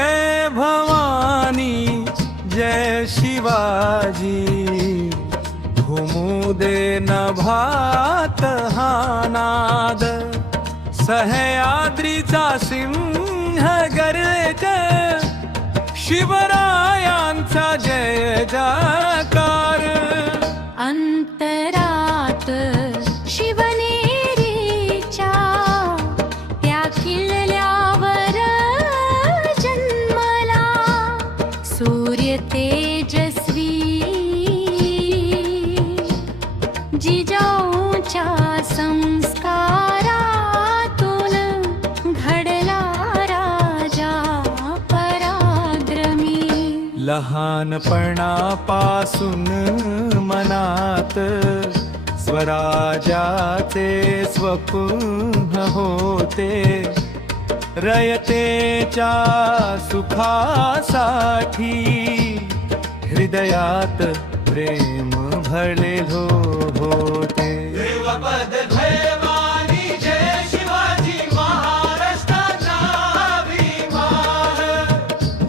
जय भवानी जय शिवाजी, घुमू दे नभात हा नाद, सह्याद्रीचा सिंह गर्ज, शिवरायांचा जय जयकार. अंतरात शिवनेरीच्या त्या किल्ल्यावर जन्मला सूर्य तेजस्वी, जिजाऊच्या संस्कारातून घडला राजा पराक्रमी. लहानपणापासून मनात स्वराज्याचे स्वप्न होते, रयतेच्या सुखासाठी हृदयात प्रेम भरलेलो होते. देवपद भवानी जय शिवाजी, महाराष्ट्राचा अभिमान,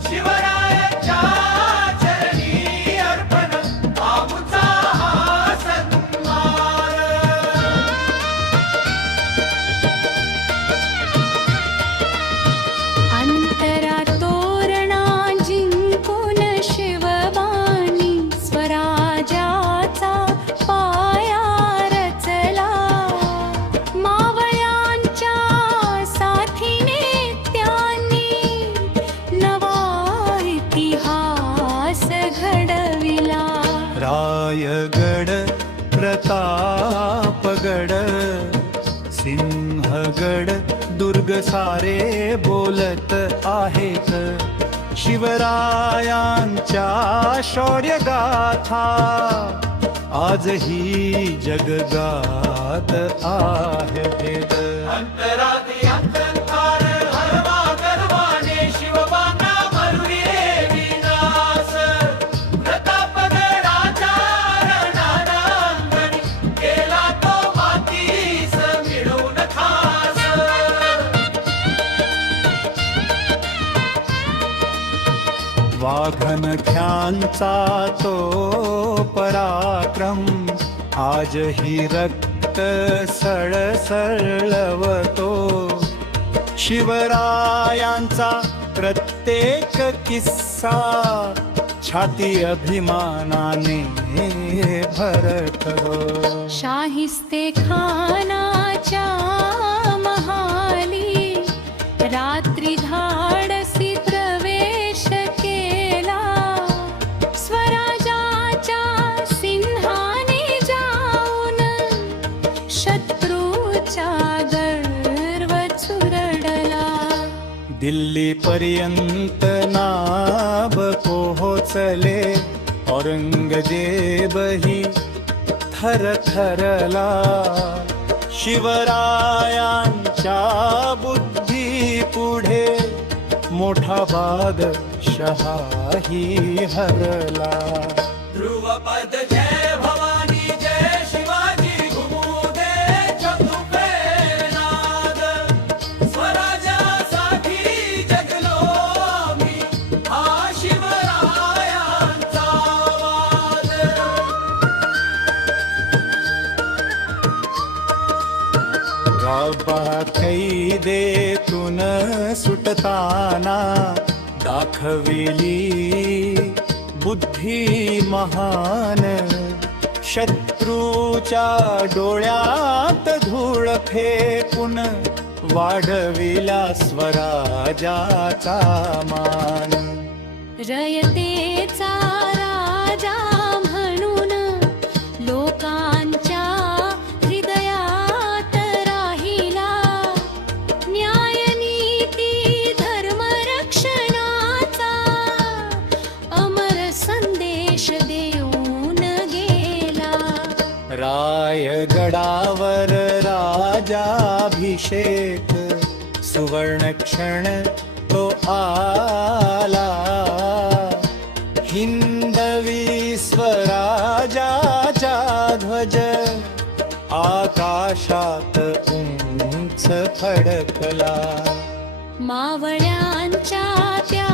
शिवरायाच्या चरणी अर्पण आमचा हा सन्मान. अंतरा तोरणा जिंकून शिवबाणी स्वराज्याचा पाया रचला. मावळ्यांच्या साथीने त्यांनी नवा इतिहास घडविला. रायगड प्रतापगड सिंहगड दुर्ग सारे बोलत आहेत, शिवरायांच्या शौर्य गाथा आजही जगगात आहेत. अंतराती अंतकार हरवा गर्वाने शिवबांना भरुये विनाश, प्रतापगडाच्या रणांगणी केला तो मातीस मिळून खास. वाघनख्यांचा तो पराक्रम आजही रक्त सळसळवतो, शिवरायांचा प्रत्येक किस्सा छाती अभिमानाने भरतो. शाहिस्ते खानाच्या महाली रात्री धाडसी प्रवेश केला. स्वराज्याच्या सिंहाने जाऊन शत्रूचा गर्व चुरडला. दिल्लीपर्यंत नाब पोहोचले, औरंगजेबही थरथरला. शिवरायांच्या बुद्धी पुढे मोठा बादशहाही हरला. ध्रुवपद जय भवानी जय शिवाजी, घुमू दे चतुर्फे नाद, स्वराज्यासाठी जगलो मी हा शिवरायांचा वाद. गाभा कैदेतून सुटताना दाखविली बुद्धी महान, शत्रूच्या डोळ्यात धूळ फेकून वाढविला स्वराज्याचा मान. रयतेचा राजा म्हणून लोकांच्या हृदयात राहिला. न्यायनीती धर्मरक्षणाचा अमर संदेश देऊन गेला. रायगडावर राजाभिषेक सुवर्णक्षण तो आला, हिंदवी स्वराजाचा ध्वज आकाशात उंच फडकला. मावळ्यांच्या त्या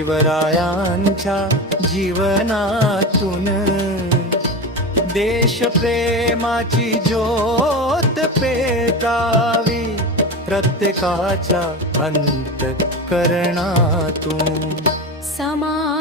शिवरायांच्या जीवनातून देश प्रेमाची ज्योत पेटावी प्रत्येकाच्या अंतःकरणातून. समाज